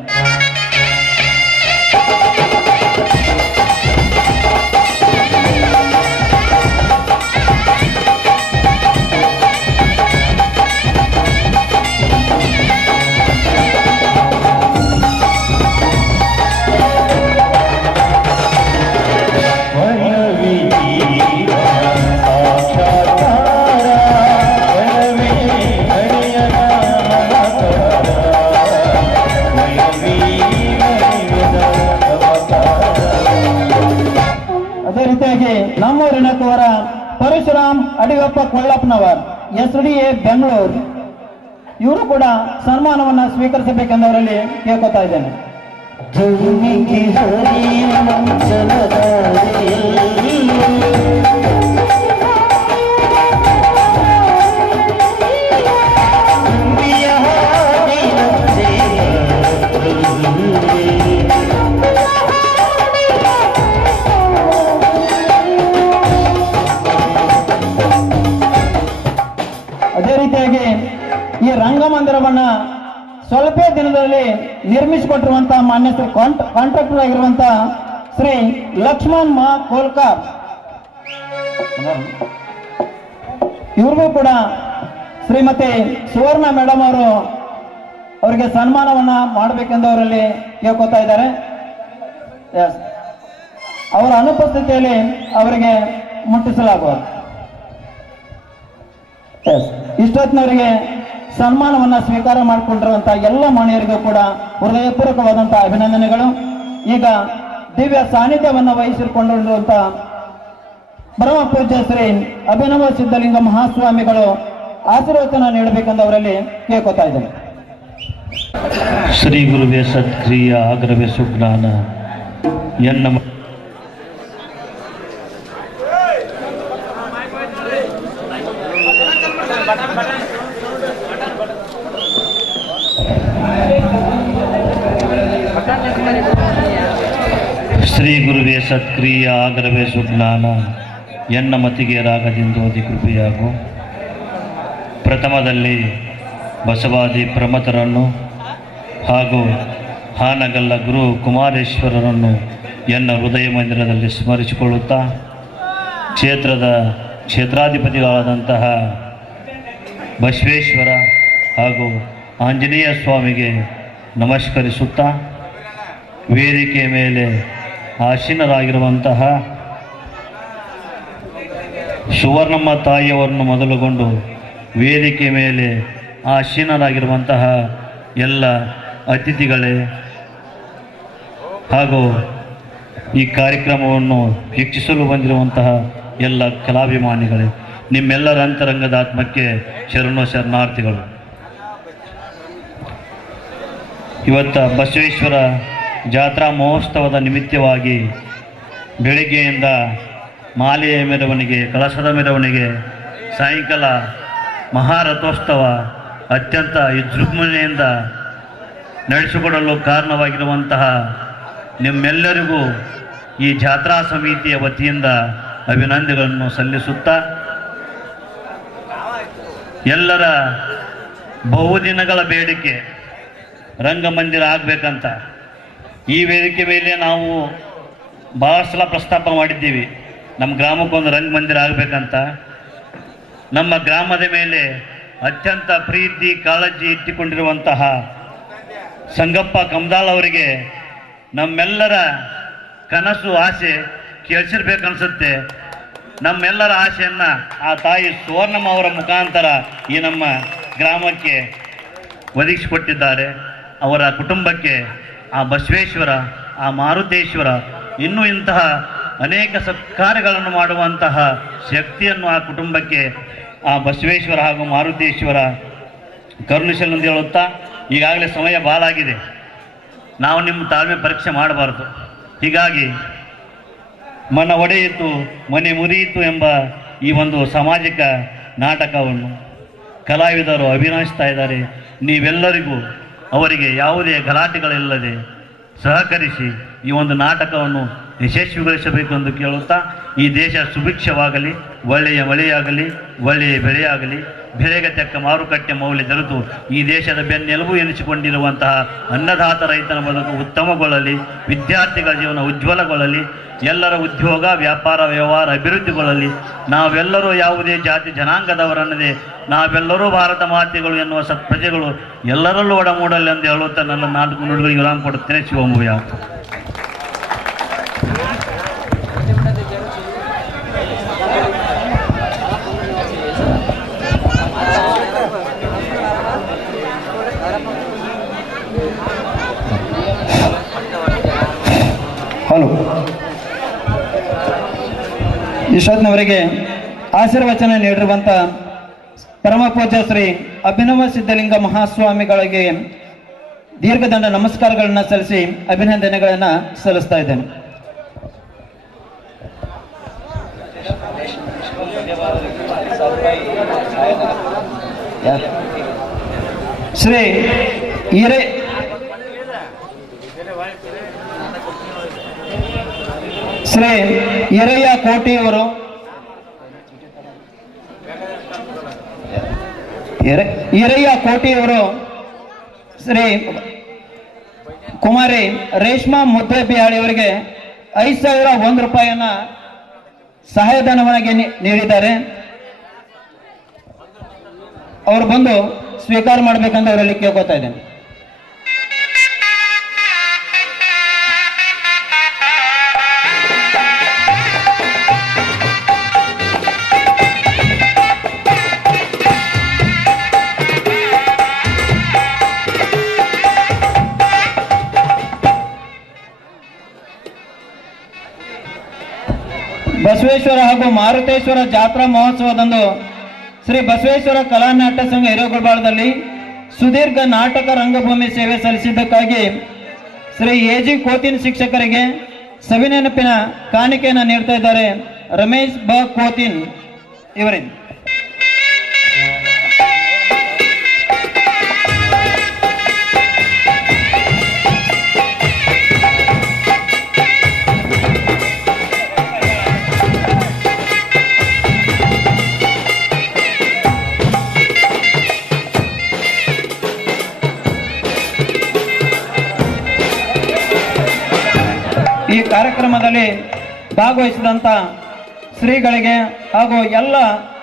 ಅದೇ ರೀತಿಯಾಗಿ ನಮ್ಮೂರಿನ ಕೋರ ಪರಶುರಾಮ್ ಅಡಿಗಪ್ಪ ಕೊಳ್ಳಪ್ಪನವರ್ SDA ಬೆಂಗಳೂರು ಇವರು ಕೂಡ ಸನ್ಮಾನವನ್ನು ಸ್ವೀಕರಿಸಬೇಕೆಂದವರಲ್ಲಿ ಕೇಳ್ಕೊತಾ ಇದ್ದೇನೆ. ಅದೇ ರೀತಿಯಾಗಿ ಈ ರಂಗಮಂದಿರವನ್ನ ಸ್ವಲ್ಪ ದಿನದಲ್ಲಿ ನಿರ್ಮಿಸಿಕೊಟ್ಟಿರುವಂತಹ ಮಾನ್ಯ ಶ್ರೀ ಕಾಂಟ್ರಾಕ್ಟರ್ ಆಗಿರುವಂತಹ ಶ್ರೀ ಲಕ್ಷ್ಮಣ್ ಮಾ ಕೋಲ್ಕಾರ್ ಇವ್ರಿಗೂ ಕೂಡ ಶ್ರೀಮತಿ ಸುವರ್ಣ ಮೇಡಮ್ ಅವರಿಗೆ ಸನ್ಮಾನವನ್ನ ಮಾಡಬೇಕೆಂದು ಅವರಲ್ಲಿ ಕೇಳ್ಕೊತಾ ಇದ್ದಾರೆ. ಅವರ ಅನುಪಸ್ಥಿತಿಯಲ್ಲಿ ಅವರಿಗೆ ಮುಟ್ಟಿಸಲಾಗುವುದು. ಇಷ್ಟೊತ್ತಿನವರಿಗೆ ಸನ್ಮಾನವನ್ನು ಸ್ವೀಕಾರ ಮಾಡಿಕೊಂಡಿರುವಂತಹ ಎಲ್ಲ ಮಾನ್ಯರಿಗೂ ಕೂಡ ಹೃದಯಪೂರ್ವಕವಾದಂತಹ ಅಭಿನಂದನೆಗಳು. ಈಗ ದಿವ್ಯ ಸಾನ್ನಿಧ್ಯವನ್ನು ವಹಿಸಿಕೊಂಡಿರುವಂತಹ ಪರಮ ಪೂಜ್ಯ ಶ್ರೀ ಅಭಿನವ ಸಿದ್ಧಲಿಂಗ ಮಹಾಸ್ವಾಮಿಗಳು ಆಶೀರ್ವಚನ ನೀಡಬೇಕೆಂದು ಅವರಲ್ಲಿ ಕೇಳ್ಕೊತಾ ಇದ್ದೇನೆ. ಶ್ರೀ ಗುರುವೇ ಸತ್ಕ್ರಿಯ ಆಗ್ರವೇ ಸುಜ್ಞಾನ ಎನ್ನ ಶ್ರೀ ಗುರುವೇ ಸತ್ಕ್ರಿಯ ಆಗ್ರವೇ ಸುಜ್ಞಾನ ಎನ್ನ ಮತಿಗೆ ರಾಗದಿಂದ ಓದಿ ಕೃಪೆಯಾಗು. ಪ್ರಥಮದಲ್ಲಿ ಬಸವಾದಿ ಪ್ರಮಥರನ್ನು ಹಾಗೂ ಹಾನಗಲ್ಲ ಗುರು ಕುಮಾರೇಶ್ವರರನ್ನು ಎನ್ನ ಹೃದಯ ಮಂದಿರದಲ್ಲಿ ಸ್ಮರಿಸಿಕೊಳ್ಳುತ್ತಾ ಕ್ಷೇತ್ರದ ಕ್ಷೇತ್ರಾಧಿಪತಿಗಳಾದಂತಹ ಬಸವೇಶ್ವರ ಹಾಗೂ ಆಂಜನೇಯ ಸ್ವಾಮಿಗೆ ನಮಸ್ಕರಿಸುತ್ತಾ ವೇದಿಕೆ ಮೇಲೆ ಆಸೀನರಾಗಿರುವಂತಹ ಸುವರ್ಣಮ್ಮ ತಾಯಿಯವರನ್ನು ಮೊದಲುಗೊಂಡು ವೇದಿಕೆ ಮೇಲೆ ಆಸೀನರಾಗಿರುವಂತಹ ಎಲ್ಲ ಅತಿಥಿಗಳೇ ಹಾಗೂ ಈ ಕಾರ್ಯಕ್ರಮವನ್ನು ವೀಕ್ಷಿಸಲು ಬಂದಿರುವಂತಹ ಎಲ್ಲ ಕಲಾಭಿಮಾನಿಗಳೇ, ನಿಮ್ಮೆಲ್ಲರ ಅಂತರಂಗದ ಆತ್ಮಕ್ಕೆ ಶರಣಾರ್ಥಿಗಳು. ಇವತ್ತು ಬಸವೇಶ್ವರ ಜಾತ್ರಾ ಮಹೋತ್ಸವದ ನಿಮಿತ್ತವಾಗಿ ಬೆಳಿಗ್ಗೆಯಿಂದ ಮಾಲೆಯ ಮೆರವಣಿಗೆ, ಕಳಸದ ಮೆರವಣಿಗೆ, ಸಾಯಂಕಾಲ ಮಹಾರಥೋತ್ಸವ ಅತ್ಯಂತ ವಿಜೃಂಭಣೆಯಿಂದ ನಡೆಸಿಕೊಡಲು ಕಾರಣವಾಗಿರುವಂತಹ ನಿಮ್ಮೆಲ್ಲರಿಗೂ ಈ ಜಾತ್ರಾ ಸಮಿತಿಯ ವತಿಯಿಂದ ಅಭಿನಂದನೆಗಳನ್ನು ಸಲ್ಲಿಸುತ್ತಾ ಎಲ್ಲರ ಬಹುದಿನಗಳ ಬೇಡಿಕೆ ರಂಗಮಂದಿರ ಆಗಬೇಕಂತ ಈ ವೇದಿಕೆ ಮೇಲೆ ನಾವು ಭಾಳ ಸಲ ಪ್ರಸ್ತಾಪ ಮಾಡಿದ್ದೀವಿ. ನಮ್ಮ ಗ್ರಾಮಕ್ಕೊಂದು ರಂಗಮಂದಿರ ಆಗಬೇಕಂತ. ನಮ್ಮ ಗ್ರಾಮದ ಮೇಲೆ ಅತ್ಯಂತ ಪ್ರೀತಿ ಕಾಳಜಿ ಇಟ್ಟುಕೊಂಡಿರುವಂತಹ ಸಂಗಪ್ಪ ಕಮದಾಳ್ ಅವರಿಗೆ ನಮ್ಮೆಲ್ಲರ ಕನಸು ಆಸೆ ಕೇಳಿಸಿರ್ಬೇಕನ್ಸುತ್ತೆ. ನಮ್ಮೆಲ್ಲರ ಆಸೆಯನ್ನು ಆ ತಾಯಿ ಸುವರ್ಣಮ್ಮ ಅವರ ಮುಖಾಂತರ ಈ ನಮ್ಮ ಗ್ರಾಮಕ್ಕೆ ಒದಗಿಸಿಕೊಟ್ಟಿದ್ದಾರೆ. ಅವರ ಕುಟುಂಬಕ್ಕೆ ಆ ಬಸವೇಶ್ವರ, ಆ ಮಾರುತೇಶ್ವರ ಇನ್ನೂ ಇಂತಹ ಅನೇಕ ಸತ್ಕಾರ್ಯಗಳನ್ನು ಮಾಡುವಂತಹ ಶಕ್ತಿಯನ್ನು ಆ ಕುಟುಂಬಕ್ಕೆ ಆ ಬಸವೇಶ್ವರ ಹಾಗೂ ಮಾರುತೇಶ್ವರ ಕರುಣಿಸಲೆಂದು ಹೇಳುತ್ತಾ, ಈಗಾಗಲೇ ಸಮಯ ಭಾಳ ಆಗಿದೆ, ನಾವು ನಿಮ್ಮ ತಾಳ್ಮೆ ಪರೀಕ್ಷೆ ಮಾಡಬಾರ್ದು. ಹೀಗಾಗಿ ಮನ ಒಡೆಯಿತು ಮನೆ ಮುರಿಯಿತು ಎಂಬ ಈ ಒಂದು ಸಾಮಾಜಿಕ ನಾಟಕವನ್ನು ಕಲಾವಿದರು ಅಭಿನಯಿಸ್ತಾ ಇದ್ದಾರೆ. ನೀವೆಲ್ಲರಿಗೂ ಅವರಿಗೆ ಯಾವುದೇ ಗಲಾಟೆಗಳಿಲ್ಲದೆ ಸಹಕರಿಸಿ ಈ ಒಂದು ನಾಟಕವನ್ನು ಯಶಸ್ವಿಗೊಳಿಸಬೇಕು ಎಂದು ಕೇಳುತ್ತಾ, ಈ ದೇಶ ಸುಭಿಕ್ಷವಾಗಲಿ, ಒಳ್ಳೆಯ ಮಳೆಯಾಗಲಿ, ಒಳ್ಳೆಯ ಬೆಳೆಯಾಗಲಿ, ಬೆಲೆಗೆ ತಕ್ಕ ಮಾರುಕಟ್ಟೆ ಮೌಲ್ಯ ದೊರೆತು ಈ ದೇಶದ ಬೆನ್ನೆಲುಬು ಎನಿಸಿಕೊಂಡಿರುವಂತಹ ಅನ್ನದಾತ ರೈತನ ಬದುಕು ಉತ್ತಮಗೊಳ್ಳಲಿ, ವಿದ್ಯಾರ್ಥಿಗಳ ಜೀವನ ಉಜ್ವಲಗೊಳ್ಳಲಿ, ಎಲ್ಲರ ಉದ್ಯೋಗ ವ್ಯಾಪಾರ ವ್ಯವಹಾರ ಅಭಿವೃದ್ಧಿಗೊಳ್ಳಲಿ, ನಾವೆಲ್ಲರೂ ಯಾವುದೇ ಜಾತಿ ಜನಾಂಗದವರನ್ನದೇ ನಾವೆಲ್ಲರೂ ಭಾರತ ಮಾತೆಗಳು ಎನ್ನುವ ಸತ್ಪ್ರಜೆಗಳು ಎಲ್ಲರಲ್ಲೂ ಒಡಮೂಡಲಿ ಎಂದು ಹೇಳುತ್ತಾ ನನ್ನ 4 ನುಡಿಗಳಿಗೆ ವಿರಾಮ ಕೊಡುತ್ತೇನೆ. ಶಿವಮೂಯ. ಹಲೋ. ಇಷ್ಟೊತ್ತಿನವರೆಗೆ ಆಶೀರ್ವಚನ ನೀಡಿರುವಂಥ ಪರಮ ಪೂಜ್ಯ ಶ್ರೀ ಅಭಿನವ ಸಿದ್ಧಲಿಂಗ ಮಹಾಸ್ವಾಮಿಗಳಿಗೆ ದೀರ್ಘದಂಡ ನಮಸ್ಕಾರಗಳನ್ನು ಸಲ್ಲಿಸಿ ಅಭಿನಂದನೆಗಳನ್ನು ಸಲ್ಲಿಸ್ತಾ ಇದ್ದೇನೆ. ಶ್ರೀ ಹಿರಯ್ಯ ಕೋಟಿಯವರು ಶ್ರೀ ಕುಮಾರಿ ರೇಷ್ಮಾ ಮುದ್ದೆಬಿಹಾಳಿ ಅವರಿಗೆ 5,001 ರೂಪಾಯಿಯನ್ನ ಸಹಾಯಧನವಾಗಿ ನೀಡಿದ್ದಾರೆ. ಅವರು ಬಂದು ಸ್ವೀಕಾರ ಮಾಡಬೇಕಂತ ಅವರಲ್ಲಿ ಕೇಳ್ಕೊತಾ ಇದ್ದೇನೆ. ಬಸವೇಶ್ವರ ಹಾಗೂ ಮಾರುತೇಶ್ವರ ಜಾತ್ರಾ ಮಹೋತ್ಸವದಂದು ಶ್ರೀ ಬಸವೇಶ್ವರ ಕಲಾ ನಾಟ್ಯ ಸಂಘ ಹಿರೇಗುಳಬಾಳದಲ್ಲಿ ಸುದೀರ್ಘ ನಾಟಕ ರಂಗಭೂಮಿ ಸೇವೆ ಸಲ್ಲಿಸಿದ್ದಕ್ಕಾಗಿ ಶ್ರೀ ಎ.ಜಿ. ಕೋತಿನ್ ಶಿಕ್ಷಕರಿಗೆ ಸವಿನೆನಪಿನ ಕಾಣಿಕೆಯನ್ನು ನೀಡ್ತಾ ಇದ್ದಾರೆ. ರಮೇಶ್ ಬ ಕೋತಿನ್ ಇವರಿಂದ. ಈ ಕಾರ್ಯಕ್ರಮದಲ್ಲಿ ಭಾಗವಹಿಸಿದಂಥ ಶ್ರೀಗಳಿಗೆ ಹಾಗೂ ಎಲ್ಲ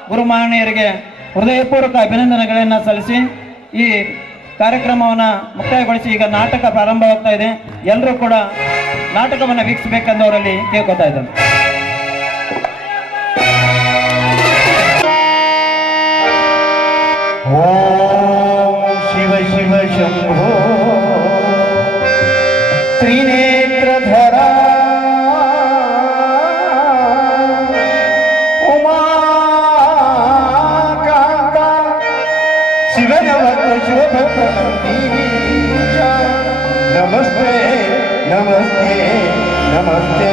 ಗುರುಮಾನ್ಯರಿಗೆ ಹೃದಯಪೂರ್ವಕ ಅಭಿನಂದನೆಗಳನ್ನು ಸಲ್ಲಿಸಿ ಈ ಕಾರ್ಯಕ್ರಮವನ್ನು ಮುಕ್ತಾಯಗೊಳಿಸಿ ಈಗ ನಾಟಕ ಪ್ರಾರಂಭವಾಗ್ತಾ ಇದೆ. ಎಲ್ಲರೂ ಕೂಡ ನಾಟಕವನ್ನು ವೀಕ್ಷಿಸಬೇಕೆಂದು ಅವರಲ್ಲಿ ಕೇಳ್ಕೊತಾ ಇದ್ದಾರೆ. ಓಂ ಶಿವ ಶಿವ ಶಂಭೋ ತ್ರಿನೇತ್ರಧರ ಉಮಾಕಾಂತ ಶಿವನವತ ಶೋಭೀಶ ನಮಸ್ತೆ ನಮಸ್ತೆ ನಮಸ್ತೆ